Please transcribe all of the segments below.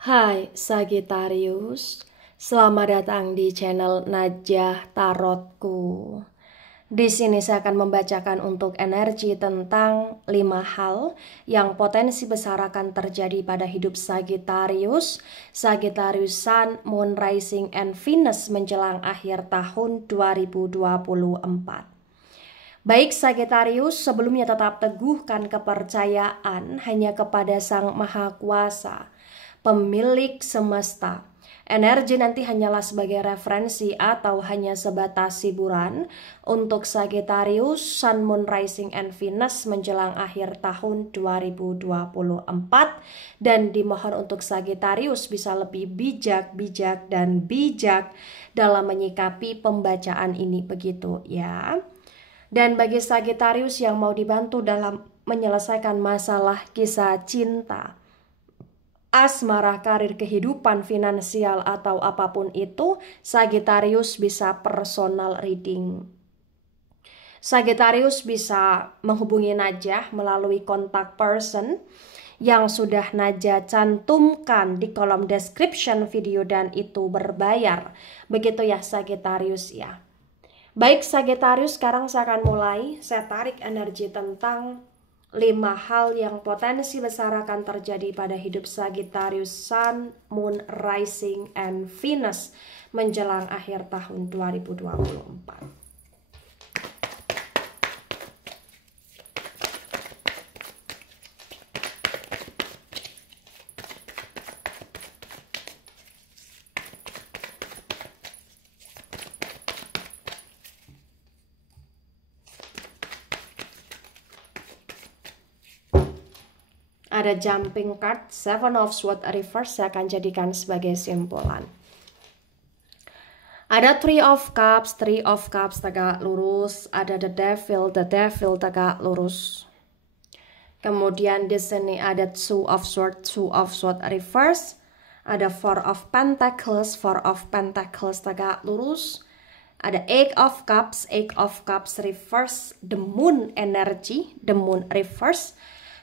Hai Sagittarius, selamat datang di channel Najah Tarotku. Di sini saya akan membacakan untuk energi tentang 5 hal yang potensi besar akan terjadi pada hidup Sagittarius, Sagittarius Sun, Moon, Rising, and Venus menjelang akhir tahun 2024. Baik Sagittarius, sebelumnya tetap teguhkan kepercayaan hanya kepada Sang Maha Kuasa, pemilik semesta. Energi nanti hanyalah sebagai referensi atau hanya sebatas hiburan untuk Sagittarius, Sun, Moon, Rising, and Venus menjelang akhir tahun 2024. Dan dimohon untuk Sagittarius bisa lebih bijak dalam menyikapi pembacaan ini, begitu ya. Dan bagi Sagittarius yang mau dibantu dalam menyelesaikan masalah kisah cinta, asmara, karir, kehidupan, finansial, atau apapun itu, Sagittarius bisa personal reading. Sagittarius bisa menghubungi Najah melalui kontak person yang sudah Najah cantumkan di kolom description video dan itu berbayar. Begitu ya Sagittarius ya. Baik Sagittarius, sekarang saya akan mulai. Saya tarik energi tentang 5 hal yang potensi besar akan terjadi pada hidup Sagittarius, Sun, Moon, Rising, and Venus menjelang akhir tahun 2024. Ada jumping card, Seven of Swords reverse, saya akan jadikan sebagai simpulan. Ada Three of Cups tegak lurus. Ada the Devil tegak lurus. Kemudian di sini ada Two of Swords reverse. Ada Four of Pentacles tegak lurus. Ada Eight of Cups reverse. The Moon energy, the Moon reverse.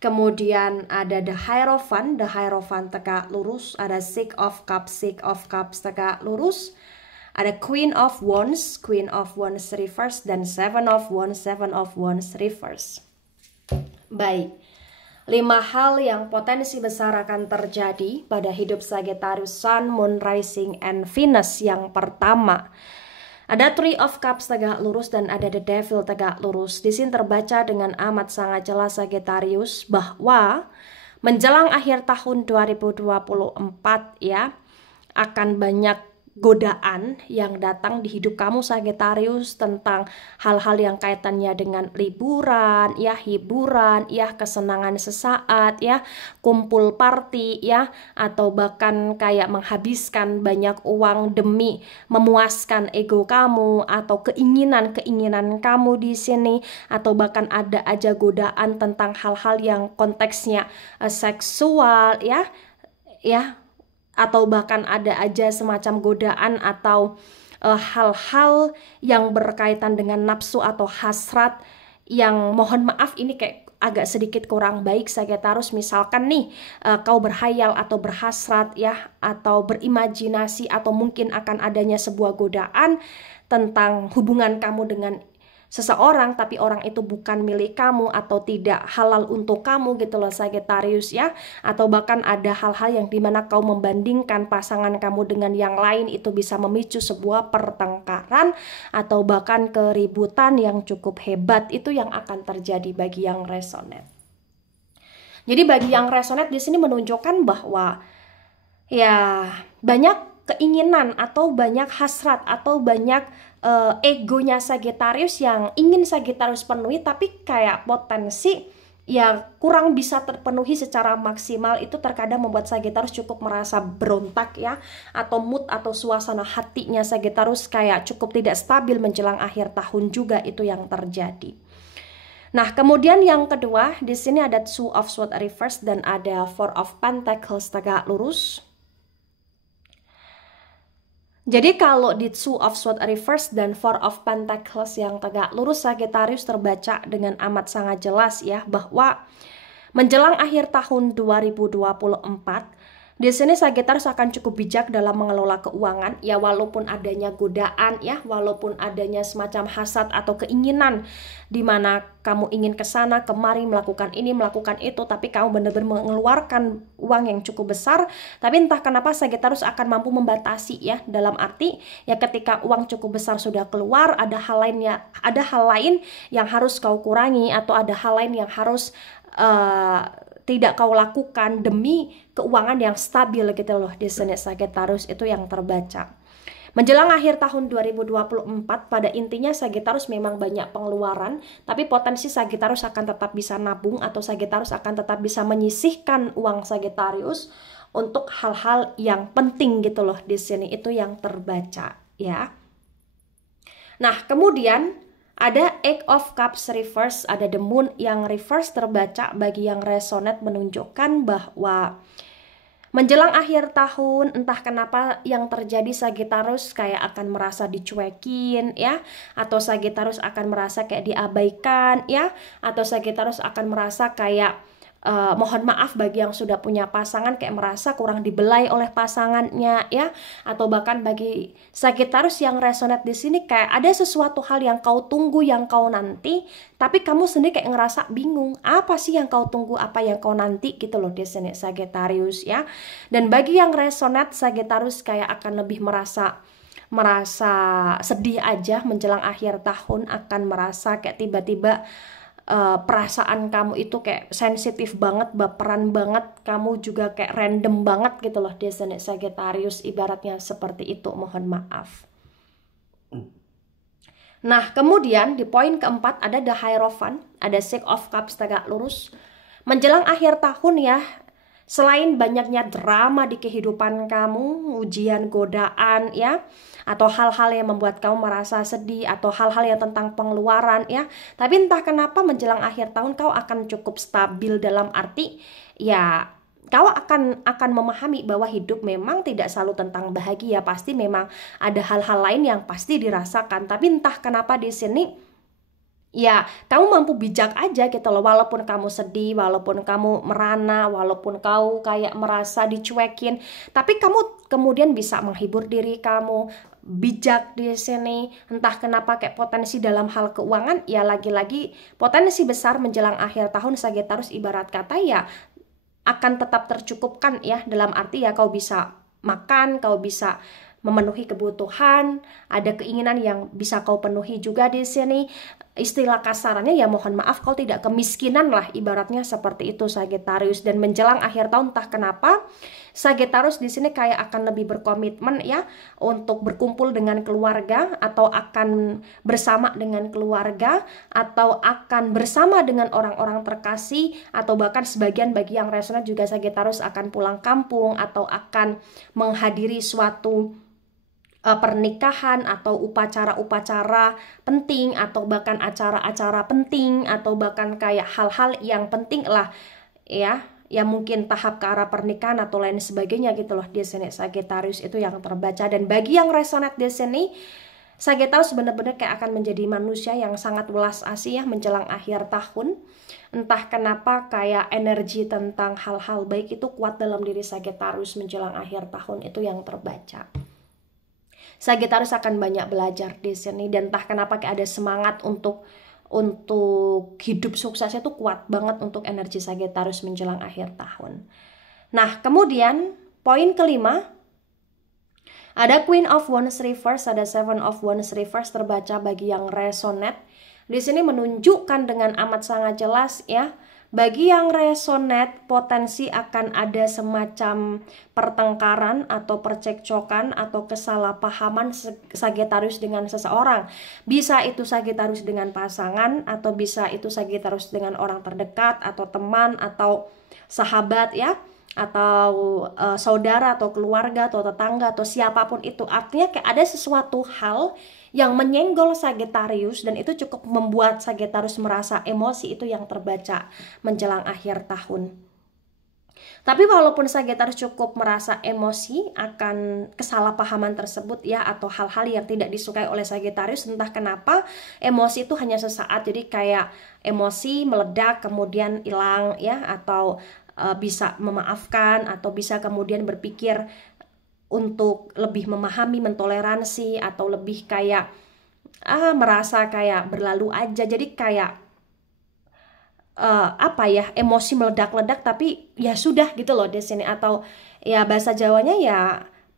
Kemudian ada the Hierophant tegak lurus. Ada Six of Cups tegak lurus. Ada Queen of Wands reverse. Dan Seven of Wands reverse. Baik, 5 hal yang potensi besar akan terjadi pada hidup Sagittarius, Sun, Moon, Rising, and Venus. Yang pertama, ada Three of Cups tegak lurus dan ada the Devil tegak lurus. Di sini terbaca dengan amat sangat jelas Sagittarius bahwa menjelang akhir tahun 2024 ya, akan banyak godaan yang datang di hidup kamu Sagittarius tentang hal-hal yang kaitannya dengan liburan, ya, hiburan, ya, kesenangan sesaat, ya, kumpul party, ya, atau bahkan kayak menghabiskan banyak uang demi memuaskan ego kamu atau keinginan kamu di sini, atau bahkan ada aja godaan tentang hal-hal yang konteksnya seksual, ya, atau bahkan ada aja semacam godaan atau hal-hal yang berkaitan dengan nafsu atau hasrat yang mohon maaf ini kayak agak sedikit kurang baik Sagittarius. Misalkan nih kau berhayal atau berhasrat ya, atau berimajinasi, atau mungkin akan adanya sebuah godaan tentang hubungan kamu dengan seseorang tapi orang itu bukan milik kamu atau tidak halal untuk kamu gitu loh Sagittarius ya. Atau bahkan ada hal-hal yang dimana kau membandingkan pasangan kamu dengan yang lain, itu bisa memicu sebuah pertengkaran atau bahkan keributan yang cukup hebat. Itu yang akan terjadi bagi yang resonate. Jadi bagi yang resonate di sini menunjukkan bahwa ya banyak keinginan atau banyak hasrat atau banyak egonya Sagittarius yang ingin Sagittarius penuhi, tapi kayak potensi ya kurang bisa terpenuhi secara maksimal. Itu terkadang membuat Sagittarius cukup merasa berontak ya, atau mood atau suasana hatinya Sagittarius kayak cukup tidak stabil menjelang akhir tahun juga. Itu yang terjadi. Nah, kemudian yang kedua di sini ada Two of Swords reverse dan ada Four of Pentacles tegak lurus. Jadi kalau di Two of Swords reverse dan Four of Pentacles yang tegak lurus, Sagittarius terbaca dengan amat sangat jelas ya bahwa menjelang akhir tahun 2024 Di sini Sagittarius akan cukup bijak dalam mengelola keuangan, ya walaupun adanya godaan, ya walaupun adanya semacam hasad atau keinginan di mana kamu ingin ke sana kemari melakukan ini melakukan itu, tapi kamu benar-benar mengeluarkan uang yang cukup besar. Tapi entah kenapa Sagittarius akan mampu membatasi, ya, dalam arti ya ketika uang cukup besar sudah keluar, ada hal lain yang harus kau kurangi, atau ada hal lain yang harus tidak kau lakukan demi keuangan yang stabil gitu loh. Di sini Sagittarius itu yang terbaca. Menjelang akhir tahun 2024, pada intinya Sagittarius memang banyak pengeluaran, tapi potensi Sagittarius akan tetap bisa nabung, atau Sagittarius akan tetap bisa menyisihkan uang Sagittarius untuk hal-hal yang penting gitu loh. Di sini itu yang terbaca, ya. Nah, kemudian ada Eight of Cups reverse, ada the moon yang reverse terbaca. Bagi yang resonate menunjukkan bahwa menjelang akhir tahun, entah kenapa yang terjadi Sagittarius kayak akan merasa dicuekin, ya, atau Sagittarius akan merasa kayak diabaikan, ya, atau Sagittarius akan merasa kayak mohon maaf bagi yang sudah punya pasangan kayak merasa kurang dibelai oleh pasangannya, ya, atau bahkan bagi Sagittarius yang resonate di sini kayak ada sesuatu hal yang kau tunggu, yang kau nanti, tapi kamu sendiri kayak ngerasa bingung apa sih yang kau tunggu, apa yang kau nanti gitu loh di sini Sagittarius, ya. Dan bagi yang resonate, Sagittarius kayak akan lebih merasa sedih aja menjelang akhir tahun, akan merasa kayak tiba-tiba perasaan kamu itu kayak sensitif banget, baperan banget, kamu juga kayak random banget gitu loh di sini Sagittarius, ibaratnya seperti itu, mohon maaf. Nah, kemudian di poin keempat ada the Hierophant, ada Six of Cups tegak lurus. Menjelang akhir tahun, ya, selain banyaknya drama di kehidupan kamu, ujian, godaan, ya, atau hal-hal yang membuat kamu merasa sedih, atau hal-hal yang tentang pengeluaran, ya, tapi entah kenapa menjelang akhir tahun kau akan cukup stabil, dalam arti ya kau akan memahami bahwa hidup memang tidak selalu tentang bahagia, pasti memang ada hal-hal lain yang pasti dirasakan. Tapi entah kenapa di sini ya, kamu mampu bijak aja gitu loh, walaupun kamu sedih, walaupun kamu merana, walaupun kau kayak merasa dicuekin, tapi kamu kemudian bisa menghibur diri kamu, bijak di sini. Entah kenapa kayak potensi dalam hal keuangan, ya lagi-lagi potensi besar menjelang akhir tahun Sagittarius ibarat kata ya akan tetap tercukupkan, ya, dalam arti ya kau bisa makan, kau bisa memenuhi kebutuhan, ada keinginan yang bisa kau penuhi juga di sini. Istilah kasarannya ya mohon maaf kau tidak kemiskinan lah, ibaratnya seperti itu Sagittarius. Dan menjelang akhir tahun entah kenapa Sagittarius di sini kayak akan lebih berkomitmen, ya, untuk berkumpul dengan keluarga, atau akan bersama dengan keluarga, atau akan bersama dengan orang-orang terkasih, atau bahkan sebagian bagi yang resonate juga Sagittarius akan pulang kampung, atau akan menghadiri suatu pernikahan atau upacara-upacara penting, atau bahkan acara-acara penting, atau bahkan kayak hal-hal yang penting lah, ya, ya mungkin tahap ke arah pernikahan atau lain sebagainya gitu loh di sini Sagittarius itu yang terbaca. Dan bagi yang resonate di sini, Sagittarius benar-benar kayak akan menjadi manusia yang sangat welas asih, ya, menjelang akhir tahun. Entah kenapa kayak energi tentang hal-hal baik itu kuat dalam diri Sagittarius menjelang akhir tahun, itu yang terbaca. Sagittarius akan banyak belajar di sini, dan entah kenapa kayak ada semangat untuk hidup suksesnya tuh kuat banget untuk energi Sagittarius menjelang akhir tahun. Nah, kemudian poin kelima ada Queen of Wands reverse, ada Seven of Wands reverse terbaca bagi yang resonate. Di sini menunjukkan dengan amat sangat jelas, ya, bagi yang resonate potensi akan ada semacam pertengkaran atau percekcokan atau kesalahpahaman Sagittarius dengan seseorang. Bisa itu Sagittarius dengan pasangan, atau bisa itu Sagittarius dengan orang terdekat, atau teman, atau sahabat, ya, atau saudara, atau keluarga, atau tetangga, atau siapapun itu. Artinya kayak ada sesuatu hal yang menyenggol Sagittarius, dan itu cukup membuat Sagittarius merasa emosi, itu yang terbaca menjelang akhir tahun. Tapi walaupun Sagittarius cukup merasa emosi akan kesalahpahaman tersebut, ya, atau hal-hal yang tidak disukai oleh Sagittarius, entah kenapa emosi itu hanya sesaat, jadi kayak emosi meledak kemudian hilang, ya, atau bisa memaafkan atau bisa kemudian berpikir untuk lebih memahami, mentoleransi, atau lebih kayak merasa kayak berlalu aja. Jadi kayak apa ya, emosi meledak-ledak tapi ya sudah gitu loh di sini, atau ya bahasa Jawanya ya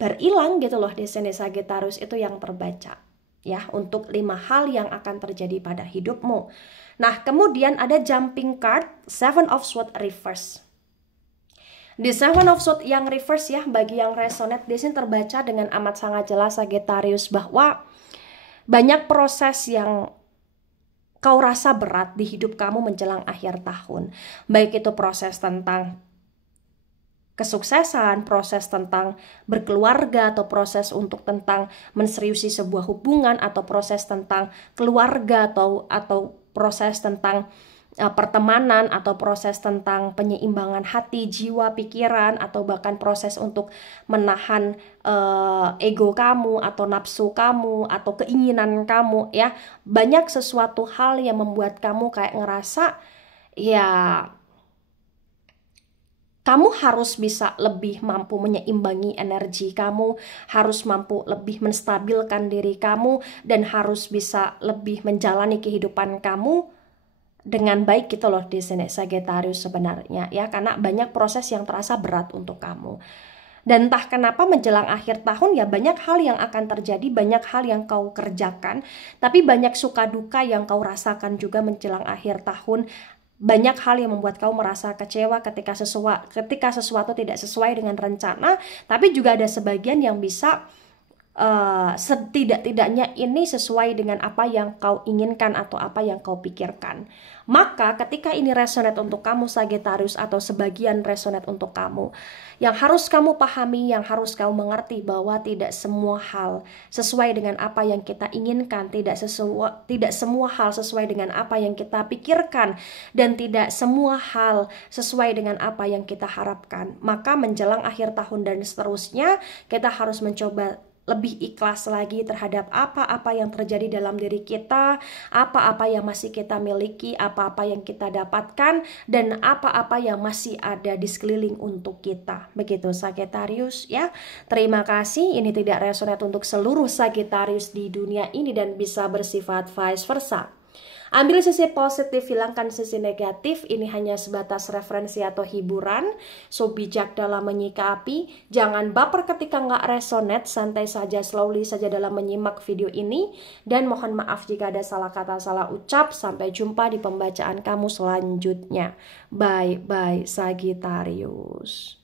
berilang gitu loh di sini Sagittarius. Itu yang terbaca ya untuk 5 hal yang akan terjadi pada hidupmu. Nah, kemudian ada jumping card Seven of Swords reverse. Di Seven of Swords yang reverse ya, bagi yang resonate di sini terbaca dengan amat sangat jelas Sagittarius bahwa banyak proses yang kau rasa berat di hidup kamu menjelang akhir tahun. Baik itu proses tentang kesuksesan, proses tentang berkeluarga, atau proses untuk tentang menseriusi sebuah hubungan, atau proses tentang keluarga, atau proses tentang pertemanan, atau proses tentang penyeimbangan hati, jiwa, pikiran, atau bahkan proses untuk menahan ego kamu atau nafsu kamu atau keinginan kamu ya. Banyak sesuatu hal yang membuat kamu kayak ngerasa ya kamu harus bisa lebih mampu menyeimbangi energi kamu, harus mampu lebih menstabilkan diri kamu, dan harus bisa lebih menjalani kehidupan kamu dengan baik gitu loh di sini Sagittarius sebenarnya ya, karena banyak proses yang terasa berat untuk kamu. Dan entah kenapa menjelang akhir tahun ya banyak hal yang akan terjadi, banyak hal yang kau kerjakan, tapi banyak suka duka yang kau rasakan juga menjelang akhir tahun. Banyak hal yang membuat kau merasa kecewa ketika sesuatu tidak sesuai dengan rencana, tapi juga ada sebagian yang bisa setidak-tidaknya ini sesuai dengan apa yang kau inginkan atau apa yang kau pikirkan. Maka ketika ini resonate untuk kamu Sagittarius, atau sebagian resonate untuk kamu, yang harus kamu pahami, yang harus kamu mengerti bahwa tidak semua hal sesuai dengan apa yang kita inginkan, tidak semua hal sesuai dengan apa yang kita pikirkan, dan tidak semua hal sesuai dengan apa yang kita harapkan. Maka menjelang akhir tahun dan seterusnya, kita harus mencoba lebih ikhlas lagi terhadap apa-apa yang terjadi dalam diri kita, apa-apa yang masih kita miliki, apa-apa yang kita dapatkan, dan apa-apa yang masih ada di sekeliling untuk kita. Begitu Sagittarius ya. Terima kasih, ini tidak resonate untuk seluruh Sagittarius di dunia ini dan bisa bersifat vice versa. Ambil sisi positif, hilangkan sisi negatif. Ini hanya sebatas referensi atau hiburan. So bijak dalam menyikapi. Jangan baper ketika nggak resonate. Santai saja, slowly saja dalam menyimak video ini. Dan mohon maaf jika ada salah kata, salah ucap. Sampai jumpa di pembacaan kamu selanjutnya. Bye-bye Sagittarius.